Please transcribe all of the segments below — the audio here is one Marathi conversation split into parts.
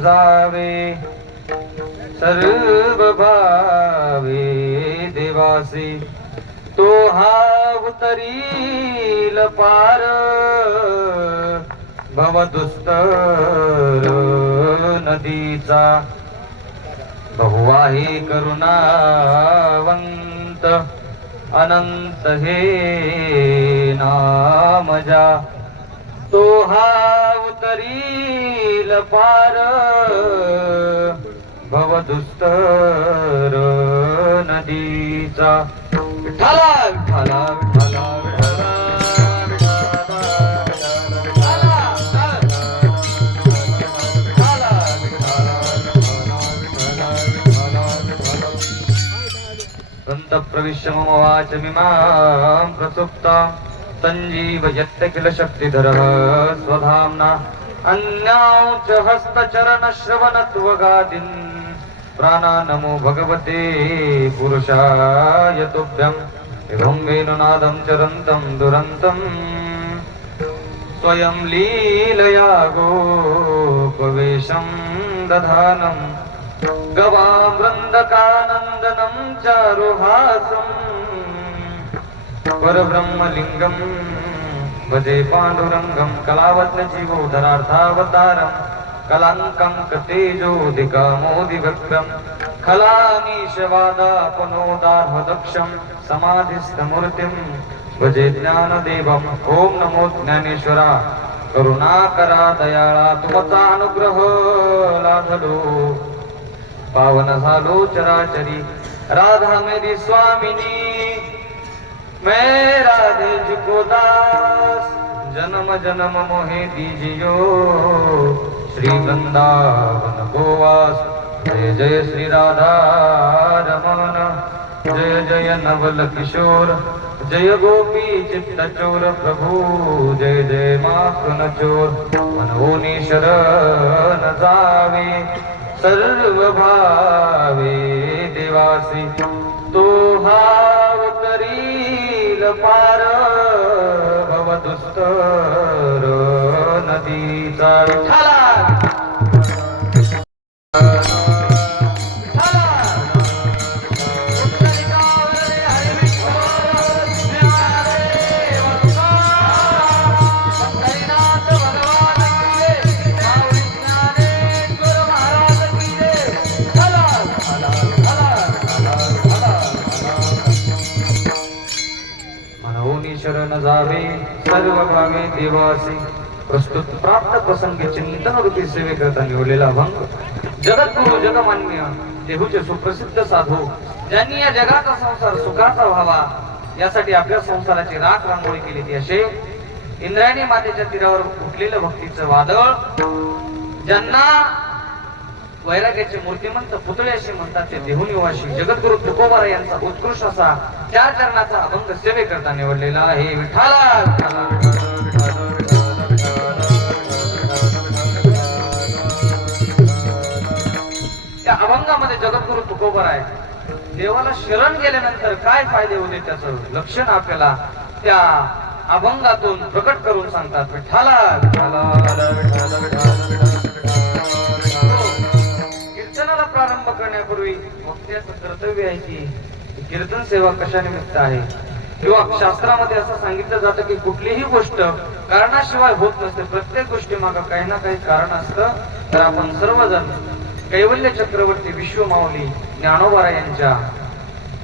जावे सर्व भावे देवासी तो हाव तरील पार भवदुस्तर नदीचा बहुवाही करुणावंत अनंत हे नामजा तो हाव तरील पार भवदुस्तर नदीचा विठ्ठला विठ्ठला विठ्ठला संत प्रविश्य मम वाचमिमां प्रसुप्ता संजीवयत्य किल शक्तिधरः स्वधाम्ना अन्यां च हस्तचरणश्रवणत्वगादीन् प्राणानमो भगवते पुरुषाय तुभ्यं एवं वेणुनादं चरन्तं दुरन्तं स्वयं लीलया गोपवेशं दधानं गवामृन्दकानन्दनं चारुहासम् परब्रह्मलिंगं भजे पांडुरंगं कलावत्नजीवोदरार्थावतारं कलाङ्कं खलानीशवादापनोदार्हदक्षं समाधिस्थमूर्तिं भजे ज्ञानदेवं ॐ नमो ज्ञानेश्वरा करुणाकरा दयाळा तुमचा अनुग्रह लाभलो पावन झालो चराचरी राधा मेरी स्वामिनी मैं राधे जी को दास जन्म जन्म मोहे दीजियो श्री वृंदावन को वास जय जय श्री राधा रमन जय जय नवल किशोर जय गोपी चित्त चोर प्रभु जय जय माखन चोर मनोनी शरण जावे सर्व भावे देवासी तो हाव तरील पार भवदुस्तर नदीचा शरण जावे सर्व भावे देवासी प्रस्तुत प्राप्त प्रसंगी चिंतन रूपी सेवे करता निवडलेला अभंग जगद्गुरु जगमान्य देहूचे सुप्रसिद्ध साधू ज्यांनी या जगाचा संसार सुखाचा व्हावा यासाठी आपल्या संसाराची राख रांगोळी केली ती असे इंद्रायणी मातेच्या तीरावर उठलेलं भक्तीचं वादळ ज्यांना वैराग्याचे मूर्तिमंत पुतळे असे म्हणतात ते देहू निवासी जगद्गुरु तुकोबारा यांचा उत्कृष्ट असा 4 चरणाचा अभंग सेवे करता निवडलेला आहे विठ्ठला त्या अभंगामध्ये जगद्गुरु तुकोबारा आहे देवाला शरण गेल्यानंतर काय फायदे होते त्याचं लक्षण आपल्याला त्या अभंगातून प्रकट करून सांगतात विठ्ठला प्रारंभ करण्यापूर्वी वक्त्याचं कर्तव्य आहे की कीर्तन सेवा कशा निमित्त आहे किंवा शास्त्रामध्ये असं सांगितलं जातं की कुठलीही गोष्ट कारणाशिवाय होत नसते प्रत्येक गोष्टी मागे काही ना काही कारण असतं तर आपण सर्वजण कैवल्य चक्रवर्ती विश्वमाऊली ज्ञानोबा यांच्या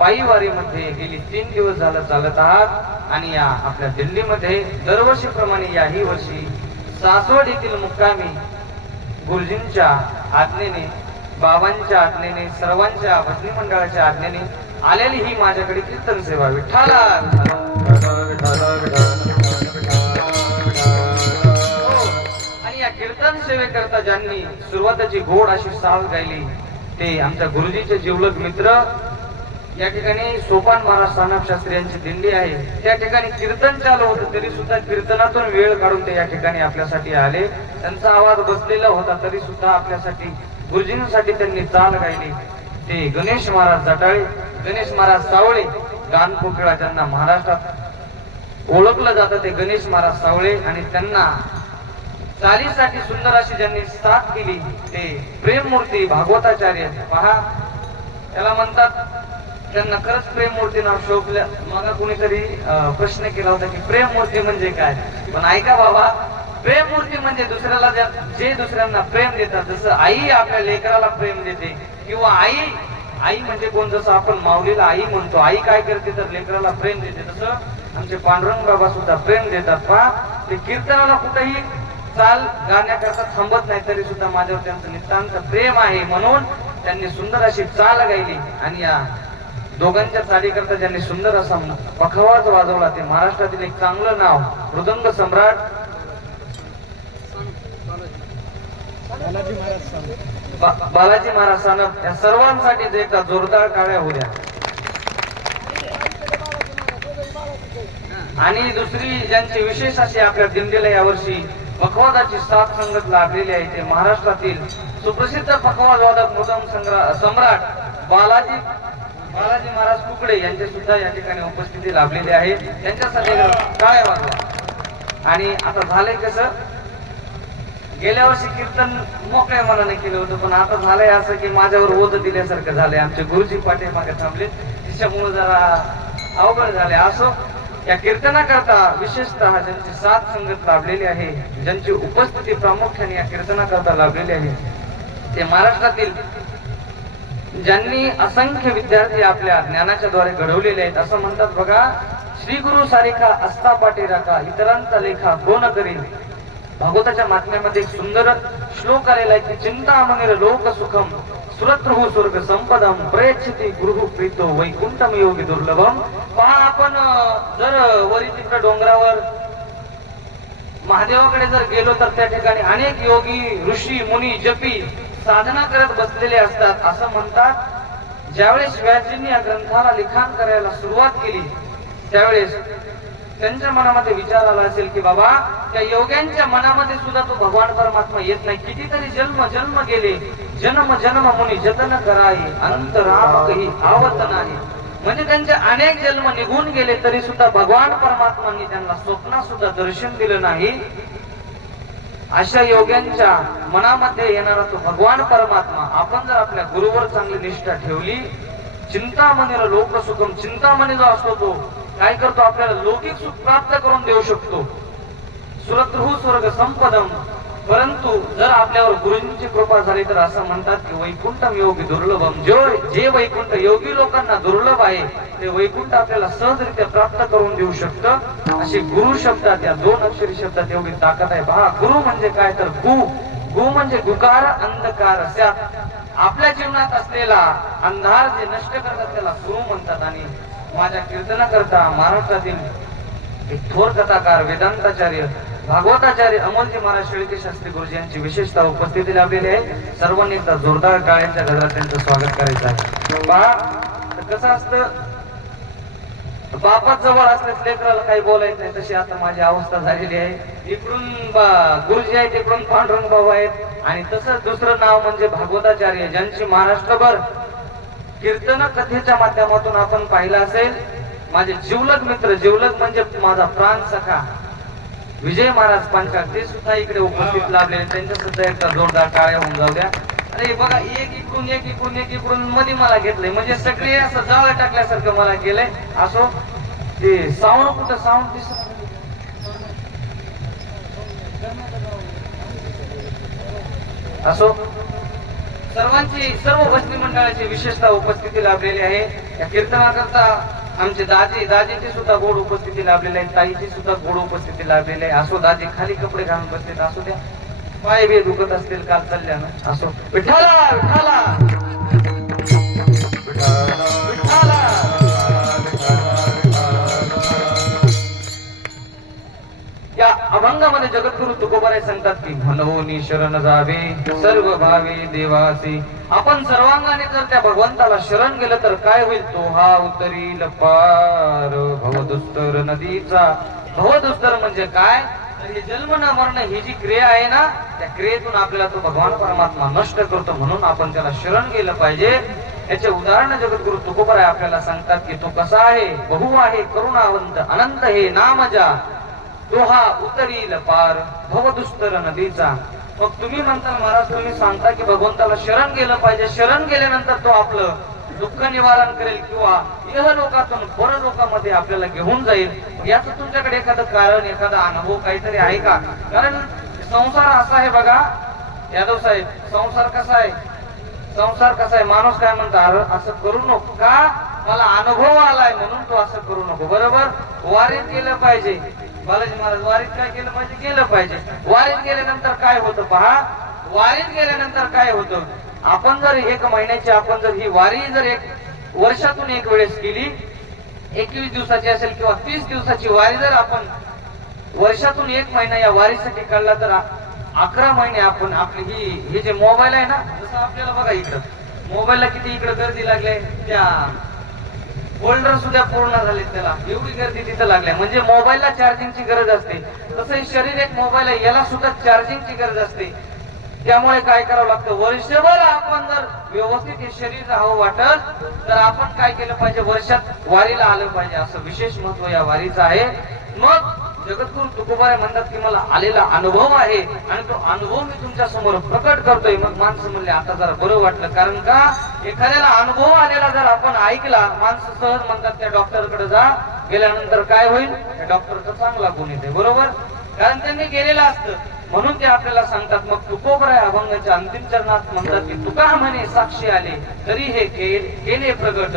पायी वारीमध्ये गेली 3 दिवस झालं चालत आहात आणि या आपल्या दिल्लीमध्ये दरवर्षीप्रमाणे याही वर्षी सासवड येथील मुक्कामी गुरुजींच्या आज्ञेने बाबांच्या आज्ञेने सर्वांच्या भजनी मंडळाच्या आज्ञेने आलेली ही माझ्याकडे कीर्तन सेवा विठ्ठला आणि या कीर्तन सेवेकरता ज्यांनी सुरुवातीची गोड अशी साल गायली ते आमच्या गुरुजीचे जिवलग मित्र. या ठिकाणी सोपान महाराज सानप शास्त्री यांची दिंडी आहे. त्या ठिकाणी कीर्तन चालू होतं तरी सुद्धा कीर्तनातून वेळ काढून ते या ठिकाणी आपल्यासाठी आले. त्यांचा आवाज बसलेला होता तरी सुद्धा आपल्यासाठी गुरुजींसाठी त्यांनी चाल गायली. ते गणेश महाराज जटाळे, गणेश महाराज सावळे, गानपोकळा ज्यांना महाराष्ट्रात ओळखलं जातं ते गणेश महाराज सावळे. आणि त्यांना चालीसाठी सुंदर अशी ज्यांनी साथ केली ते प्रेममूर्ती भागवताचार्य. पहा, त्याला म्हणतात, त्यांना खरंच प्रेममूर्ती नाव शोभलं. मला कुणीतरी प्रश्न केला होता की प्रेममूर्ती म्हणजे काय. पण ऐका बाबा, प्रेममूर्ती म्हणजे दुसऱ्याला जे दुसऱ्यांना प्रेम देतात. जसं आई आपल्या लेकराला प्रेम देते किंवा आई म्हणजे कोण, जसं आपण माऊलीला आई म्हणतो, आई काय करते तर लेकराला प्रेम देते, तसं आमचे पांडुरंग बाबा सुद्धा प्रेम देतात. पहा, ते कीर्तनाला कुठेही चाल गाण्याकरता थांबत नाही तरी सुद्धा माझ्यावर त्यांचं नितांत प्रेम आहे. म्हणून त्यांनी सुंदर अशी चाल गायली. आणि या दोघांच्या चालीकरता ज्यांनी सुंदर असा पखावाज वाजवला ते महाराष्ट्रातील एक चांगलं नाव मृदंग सम्राट बालाजी महाराज सानप. या सर्वांसाठी एकदा जोरदार टाळ्या होऊ द्या. आणि दुसरी ज्यांची विशेष अशी आपल्या दिंडीला यावर्षी पखवाजाची साथ संगत लाभलेली आहे ते महाराष्ट्रातील सुप्रसिद्ध पखवाज वादक मृदंग सम्राट बालाजी महाराज कुकडे यांचे सुद्धा या ठिकाणी उपस्थिती लाभलेली आहे. त्यांच्यासाठी टाळ्या वाजवा. आणि आता झालंय कसं, गेल्या वर्षी कीर्तन मोकळ्या मनाने केलं होतं, पण आता झालंय असं की माझ्यावर ओझ दिल्यासारखं झालंय. आमचे गुरुजी पाठीमागे थांबले, त्याच्यामुळे जरा अवघड झाले. असो, या कीर्तनाकरता विशेषतः ज्यांची साथ संगत लाभलेली आहे, ज्यांची उपस्थिती प्रामुख्याने या कीर्तनाकरता लाभलेली आहे, ते महाराष्ट्रातील ज्यांनी असंख्य विद्यार्थी आपल्या ज्ञानाच्या द्वारे घडवलेले आहेत. असं म्हणतात बघा, श्री गुरु सारिखा अस्ता पाठी राखा, इतरांचा लेखा कोण करील. भागवताच्या महात्म्यामध्ये एक सुंदर श्लोक आलेला आहे की चिंतामणिर लोक सुखम सुरत्रहु स्वर्ग संपदम प्रयच्छति गुरु प्रीतो वैकुंठम योगी दुर्लभम. पहा, आपण जर वरी तिकडे डोंगरावर महादेवाकडे जर गेलो तर त्या ठिकाणी अनेक योगी ऋषी मुनी जपी साधना करत बसलेले असतात. असं म्हणतात, ज्यावेळेस व्यासजींनी या ग्रंथाला लिखाण करायला सुरुवात केली त्यावेळेस त्यांच्या मनामध्ये विचार आला असेल की बाबा, त्या योग्यांच्या मनामध्ये सुद्धा तो भगवान परमात्मा येत नाही. कितीतरी जन्म गेले, जन्म मुनी जतन कराई अंतरापकही आवत नाही. म्हणजे त्यांचे अनेक जन्म निघून गेले तरी सुद्धा भगवान परमात्मांनी त्यांना स्वप्नात सुद्धा दर्शन दिलं नाही. अशा योग्यांच्या मनामध्ये येणारा तो भगवान परमात्मा, आपण जर आपल्या गुरुवर चांगली निष्ठा ठेवली, चिंतामणीला लोक सुखम, चिंतामणी जो असतो तो काय करतो, आपल्याला लौकिक सुख प्राप्त करून देऊ शकतो. सुरत्रहु स्वर्ग संपदम. परंतु जर आपल्यावर गुरुजींची कृपा झाली तर असं म्हणतात की वैकुंठम योगी दुर्लभम. जे वैकुंठ योगी लोकांना दुर्लभ आहे ते वैकुंठ आपल्याला सहजरित्या प्राप्त करून देऊ शकतं. अशी गुरु शब्दात, या दोन अक्षरी शब्दात एवढी ताकद आहे. पहा, गुरु म्हणजे काय तर गु म्हणजे गुकार अंधकार. आपल्या जीवनात असलेला अंधार जे नष्ट करतात त्याला गुरु म्हणतात. आणि माझ्या कीर्तनाकरता महाराष्ट्रातील एक थोर कथाकार वेदांताचार्य भागवताचार्य अमोलजी महाराज शेळके शास्त्री गुरुजी यांची विशेषतः उपस्थिती लाभलेली आहे. सर्वांनी एकदा जोरदार टाळ्यांच्या गजरात त्यांचं स्वागत करायचं आहे. पहा, कसं असतं, बापात जवळ असल्यास लेकराला काही बोलायचं नाही, तशी आता माझी अवस्था झालेली आहे. इकडून गुरुजी आहेत, इकडून पांडुरंग बाबा आहेत, आणि तसंच दुसरं नाव म्हणजे भागवताचार्य, ज्यांची महाराष्ट्रभर कीर्तन कथेच्या माध्यमातून आपण पाहिलं असेल. माझे जिवलग मित्र, जिवलग म्हणजे माझा प्राण सखा विजय महाराज पांचाळ, ते सुद्धा इकडे उपस्थित लाभले. त्यांच्या सुद्धा एकदा जोरदार टाळ्या होऊन जाऊ द्या. अरे बघा, एक इकडून मध्ये मला घेतलंय, म्हणजे सगळे असं जाळ टाकल्यासारखं मला केलंय. असो, ते साऊंड कुठं साऊंड दिसत असो, सर्व भजनी मंडळाची विशेषतः उपस्थिती लाभलेली आहे. या कीर्तनाकरता आमचे दाजीची सुद्धा गोड उपस्थिती लाभलेली आहे, ताईची सुद्धा गोड उपस्थिती लाभलेली आहे. असो, दाजी खाली कपडे घालून बसलेत, असू द्या, पाय बे दुखत असतील काल चालल्यानं. असो, विठ्ठला विठ्ठला विठ्ठला. या अभंगामध्ये मध्ये जगद्गुरु तुकोबाराय सांगतात की मनोनी शरण जावे सर्व भावे देवासी. आपण सर्वांगाने जर त्या भगवंताला शरण गेलं तर काय होईल? तो हा उतरील पार भवदुस्तर नदीचा. भवदुस्तर म्हणजे काय? तर हे जन्म न मरण ही जी क्रिया आहे ना, त्या क्रियेतून आपल्याला तो भगवान परमात्मा नष्ट करतो. म्हणून आपण त्याला शरण गेलं पाहिजे. याचे उदाहरण जगद्गुरु तुकोबाराय आपल्याला सांगतात की तो कसा आहे? बहु आहे करुणावंत अनंत हे नाम जा तो हा उतरील पार भवदुस्तर नदीचा. मग तुम्ही म्हणता महाराज, तुम्ही सांगता की भगवंताला शरण गेलं पाहिजे, शरण गेल्यानंतर तो आपलं दुःख निवारण करेल किंवा इहलोकातून परलोकामध्ये आपल्याला घेऊन जाईल. याचं तुमच्याकडे एखादं कारण, एखादा अनुभव काहीतरी आहे का? कारण संसार असा आहे बघा यादव साहेब, संसार कसा आहे? संसार कसा आहे? माणूस काय म्हणतात, असं करू नको का, मला अनुभव आलाय म्हणून तो असं करू नको. बरोबर? वारीत गेलं पाहिजे. बालाजी महाराज वारीत काय केलं पाहिजे? केलं पाहिजे. वारीत गेल्यानंतर काय होतं पहा, वारीत गेल्यानंतर काय होतं? आपण जर 1 महिन्याची, आपण जर ही वारी जर वर्षातून एक वेळेस केली, 21 दिवसाची असेल किंवा 30 दिवसाची वारी जर आपण वर्षातून 1 महिना या वारीसाठी काढला तर 11 महिने आपण आपली हे जे मोबाईल आहे ना, जसं आपल्याला बघा इकडं मोबाईलला किती इकडे गर्दी लागले, त्या होल्डर सुद्धा पूर्ण झाले, त्याला एवढी गर्दी तिथं लागल्या. म्हणजे मोबाईलला चार्जिंगची गरज असते. तसं हे शरीर एक मोबाईल आहे, याला सुद्धा चार्जिंगची गरज असते. त्यामुळे काय करावं लागतं? वर्षभर आपण जर व्यवस्थित हे शरीर राहावं वाटत तर आपण काय केलं पाहिजे? वर्षात वारीला आलं पाहिजे. असं विशेष महत्व या वारीचं आहे. मग जगद्गुरु तुकोबाराय म्हणतात की मला आलेला अनुभव आहे आणि तो अनुभव मी तुमच्या समोर प्रकट करतोय. मग माणसं म्हणले आता जरा बरं वाटलं. कारण का, एखाद्याला अनुभव आलेला जर आपण ऐकला, माणसं सहज म्हणतात त्या डॉक्टरकडे जा, गेल्यानंतर काय होईल? त्या डॉक्टरचा चांगला गुण येते. बरोबर? कारण त्यांनी गेलेलं असतं. म्हणून ते आपल्याला सांगतात. मग तुकोबाराय अभंगाच्या अंतिम चरणात म्हणतात की तुका म्हणे साक्षी आले तरी हे केले प्रगट.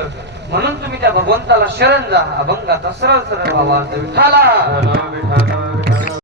म्हणून तुम्ही त्या भगवंताला शरण जा. अभंगाचा सरळ सरळ भावार्थ विठाला.